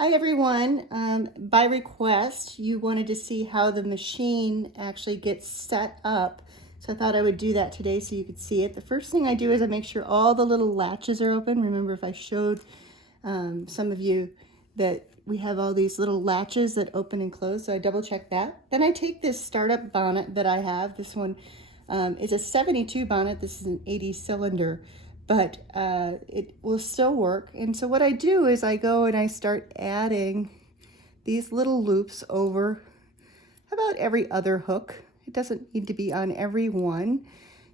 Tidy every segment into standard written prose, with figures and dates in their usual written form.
Hi everyone. By request, you wanted to see how the machine actually gets set up. So I thought I would do that today so you could see it. The first thing I do is I make sure all the little latches are open. Remember, if I showed some of you that we have all these little latches that open and close, so I double check that. Then I take this startup bonnet that I have. This one is a 72 bonnet. This is an 80 cylinder. But it will still work. And so what I do is I go and I start adding these little loops over about every other hook. It doesn't need to be on every one.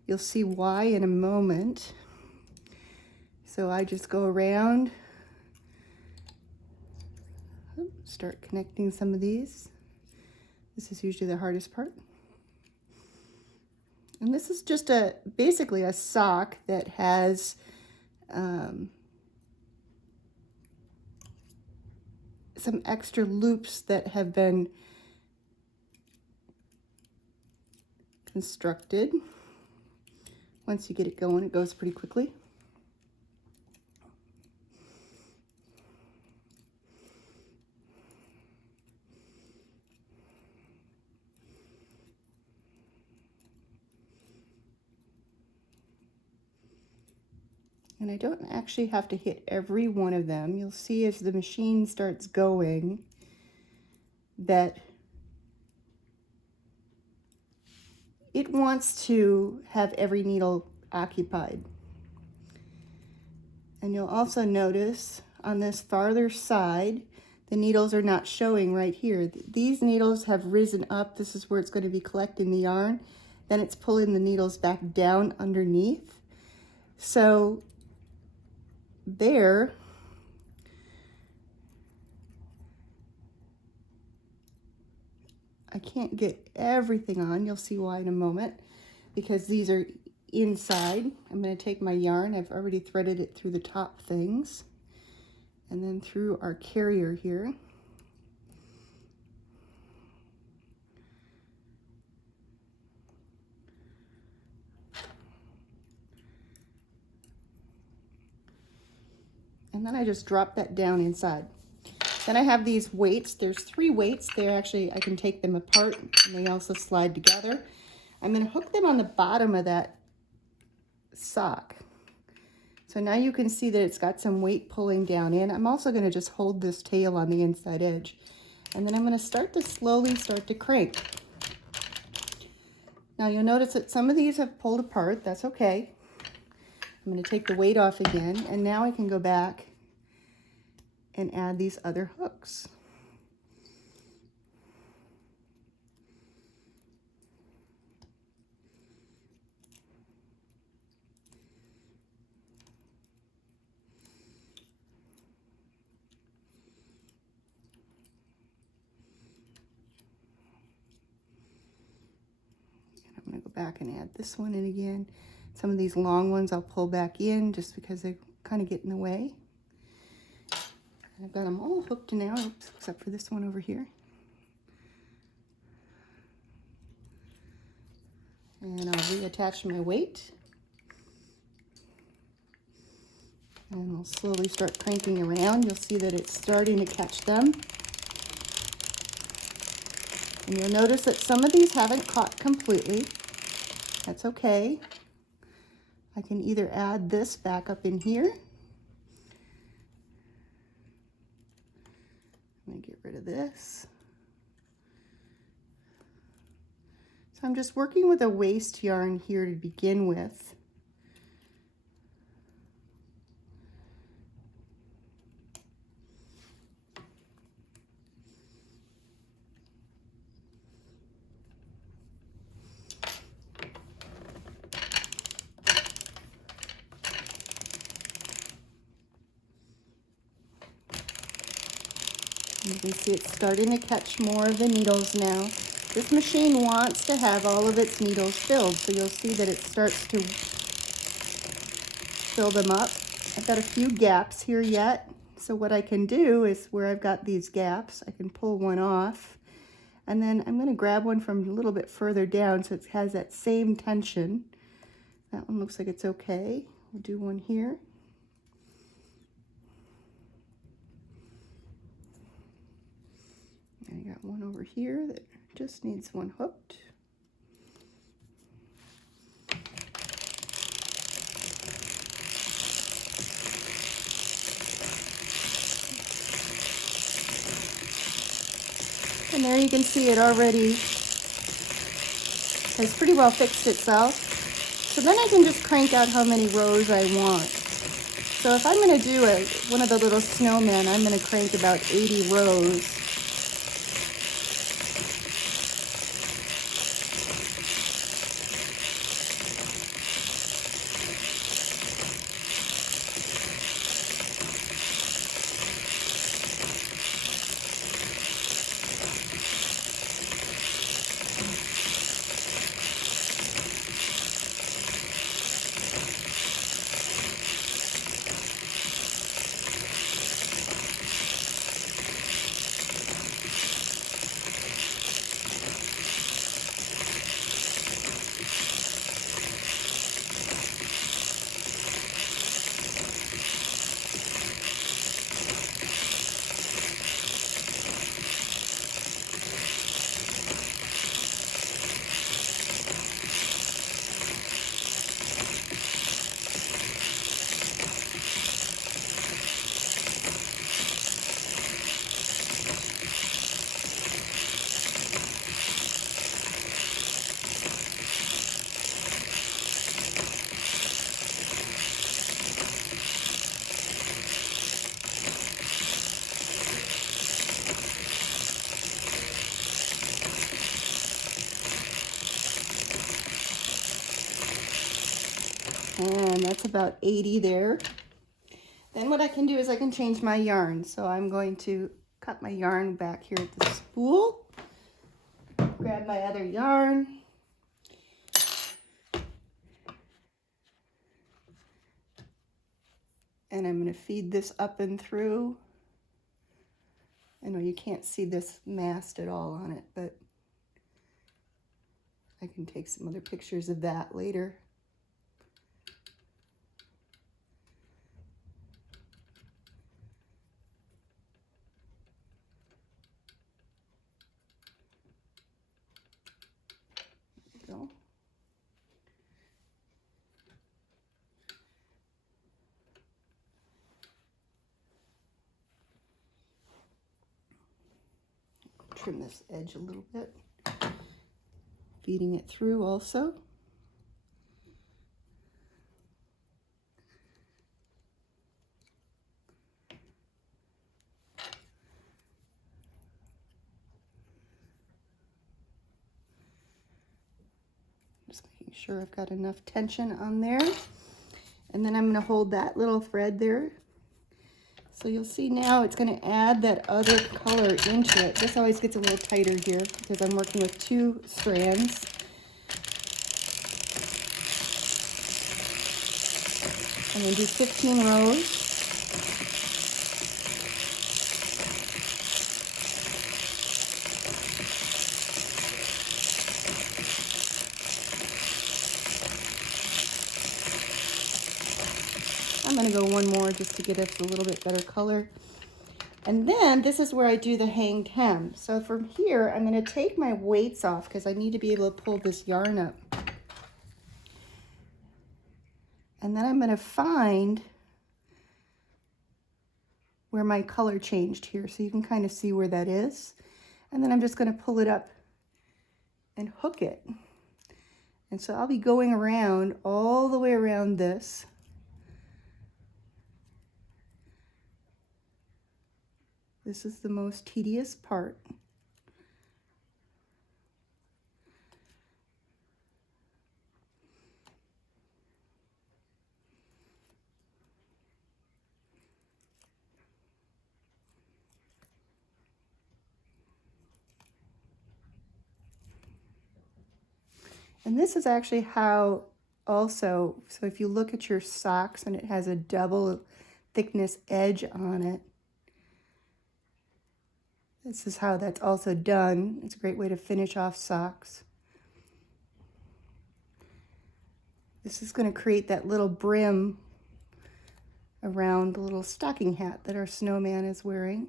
You'll see why in a moment. So I just go around, start connecting some of these. This is usually the hardest part. And this is just basically a sock that has some extra loops that have been constructed. Once you get it going, it goes pretty quickly. And I don't actually have to hit every one of them. You'll see as the machine starts going that it wants to have every needle occupied. And you'll also notice on this farther side, the needles are not showing right here. These needles have risen up. This is where it's going to be collecting the yarn. Then it's pulling the needles back down underneath. So there, I can't get everything on. You'll see why in a moment, because these are inside. I'm going to take my yarn. I've already threaded it through the top things and then through our carrier here. And then I just drop that down inside. Then I have these weights. There's 3 weights. They're actually, I can take them apart and they also slide together. I'm going to hook them on the bottom of that sock. So now you can see that it's got some weight pulling down in. I'm also going to just hold this tail on the inside edge. And then I'm going to slowly start to crank. Now you'll notice that some of these have pulled apart. That's okay. I'm going to take the weight off again, and now I can go back and add these other hooks. And I'm going to go back and add this one in again. Some of these long ones I'll pull back in just because they kind of get in the way. I've got them all hooked now, oops, except for this one over here. And I'll reattach my weight. And I'll slowly start cranking around. You'll see that it's starting to catch them. And you'll notice that some of these haven't caught completely. That's okay. I can either add this back up in here. I'm going to get rid of this. So I'm just working with a waste yarn here to begin with. You can see it's starting to catch more of the needles now. This machine wants to have all of its needles filled, so you'll see that it starts to fill them up. I've got a few gaps here yet, so what I can do is where I've got these gaps, I can pull one off, and then I'm going to grab one from a little bit further down so it has that same tension. That one looks like it's okay. We'll do one here. one over here that just needs one hooked. And there you can see it already has pretty well fixed itself. So then I can just crank out how many rows I want. So if I'm going to do one of the little snowmen, I'm going to crank about 80 rows. And that's about 80 there. Then what I can do is I can change my yarn. So I'm going to cut my yarn back here at the spool. Grab my other yarn. And I'm going to feed this up and through. I know you can't see this mast at all on it, but I can take some other pictures of that later. There we go. Trim this edge a little bit, feeding it through also. Just making sure I've got enough tension on there. And then I'm going to hold that little thread there. So you'll see now it's going to add that other color into it. This always gets a little tighter here because I'm working with 2 strands. I'm going to do 15 rows. I'm going to go one more just to get us a little bit better color. And then this is where I do the hanged hem. So from here, I'm going to take my weights off because I need to be able to pull this yarn up. And then I'm going to find where my color changed here. So you can kind of see where that is. And then I'm just going to pull it up and hook it. And so I'll be going around all the way around this. This is the most tedious part. And this is actually how also, so if you look at your socks and it has a double thickness edge on it, this is how that's also done. It's a great way to finish off socks. This is going to create that little brim around the little stocking hat that our snowman is wearing.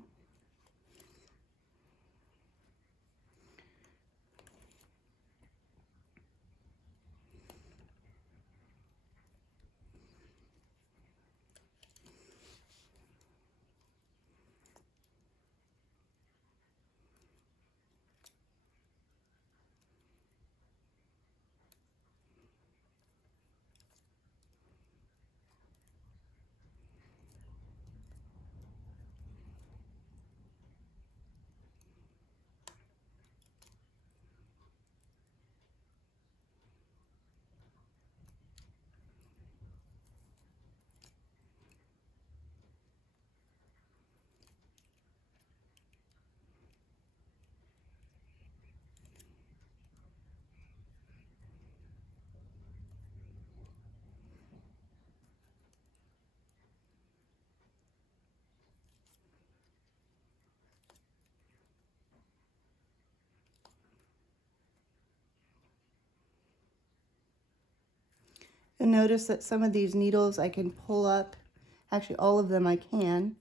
You'll notice that some of these needles I can pull up, actually all of them I can.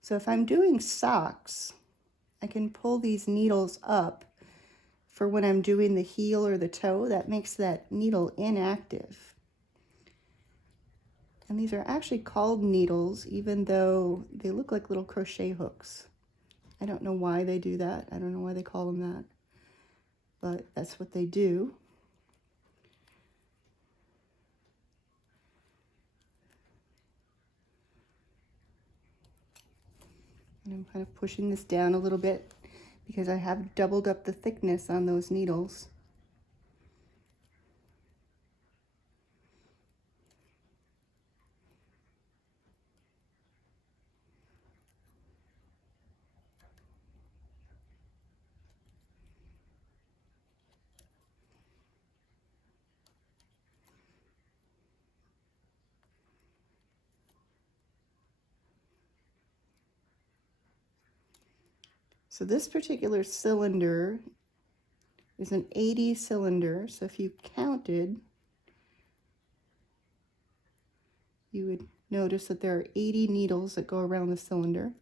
So if I'm doing socks, I can pull these needles up for when I'm doing the heel or the toe. That makes that needle inactive. And these are actually called needles, even though they look like little crochet hooks. I don't know why they do that. I don't know why they call them that, but that's what they do. And I'm kind of pushing this down a little bit because I have doubled up the thickness on those needles. So this particular cylinder is an 80 cylinder. So if you counted, you would notice that there are 80 needles that go around the cylinder.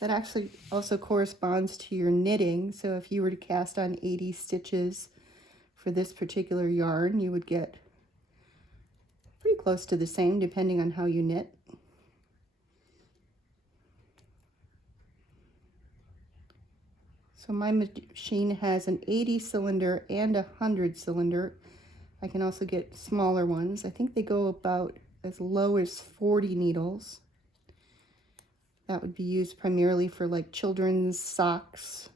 That actually also corresponds to your knitting. So if you were to cast on 80 stitches for this particular yarn, you would get pretty close to the same depending on how you knit. So my machine has an 80 cylinder and a 100 cylinder. I can also get smaller ones. I think they go about as low as 40 needles. That would be used primarily for like children's socks.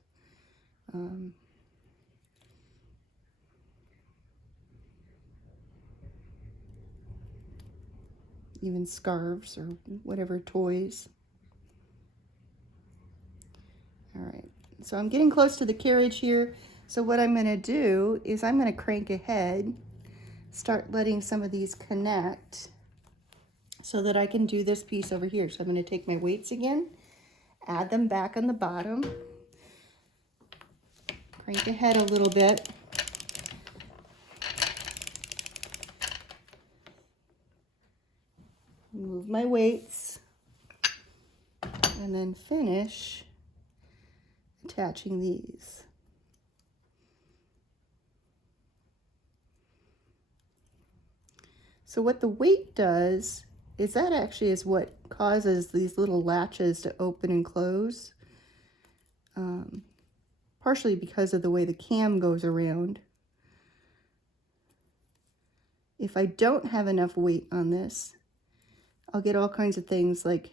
Even scarves or whatever toys. All right. So I'm getting close to the carriage here. So what I'm going to do is I'm going to crank ahead, start letting some of these connect so that I can do this piece over here. So I'm going to take my weights again, add them back on the bottom, crank ahead a little bit. Move my weights and then finish attaching these. So what the weight does is that actually is what causes these little latches to open and close, partially because of the way the cam goes around. If I don't have enough weight on this, I'll get all kinds of things like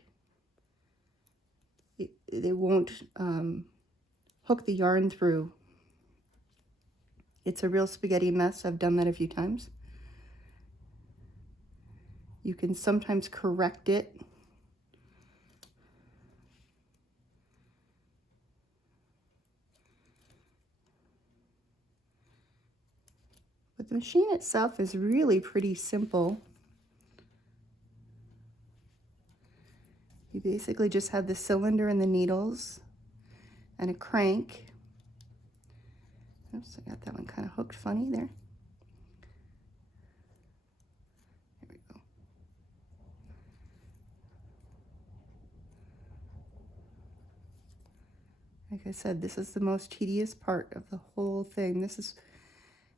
they won't hook the yarn through. It's a real spaghetti mess. I've done that a few times. You can sometimes correct it. But the machine itself is really pretty simple. You basically just have the cylinder and the needles and a crank. Oops, I got that one kind of hooked funny there. There we go. Like I said, this is the most tedious part of the whole thing. This is,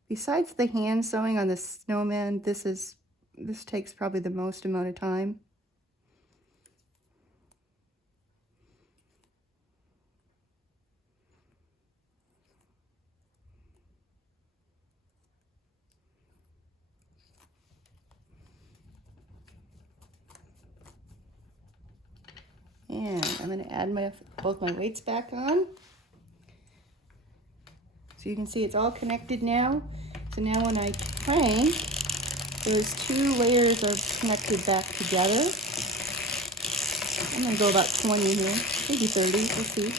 besides the hand sewing on the snowman, this takes probably the most amount of time. And I'm going to add both my weights back on. So you can see it's all connected now. So now when I crank, those two layers are connected back together. I'm going to go about 20 here, maybe 30, we'll see.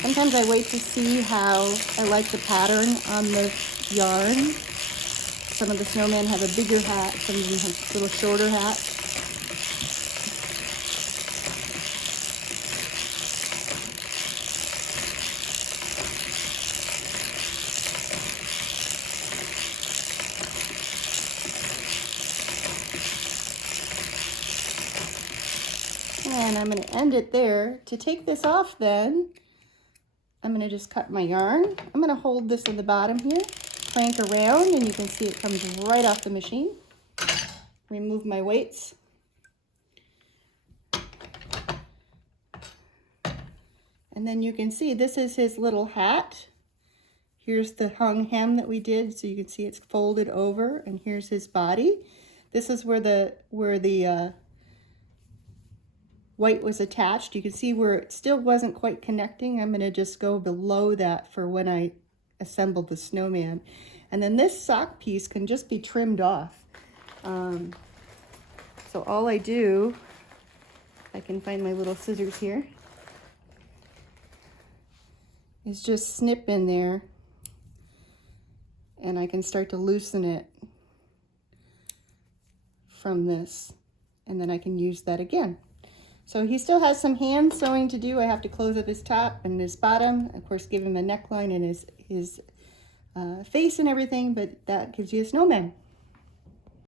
Sometimes I wait to see how I like the pattern on the yarn. Some of the snowmen have a bigger hat, some of them have a little shorter hat. And I'm going to end it there. To take this off then, I'm going to just cut my yarn. I'm going to hold this on the bottom here, crank around, and you can see it comes right off the machine. Remove my weights. And then you can see this is his little hat. Here's the hung hem that we did, so you can see it's folded over, and here's his body. This is where the white was attached. You can see where it still wasn't quite connecting. I'm going to just go below that for when I assemble the snowman. And then this sock piece can just be trimmed off. So all I do, I can find my little scissors here, is just snip in there, and I can start to loosen it from this, and then I can use that again. So he still has some hand sewing to do. I have to close up his top and his bottom, of course give him a neckline and his face and everything, but that gives you a snowman.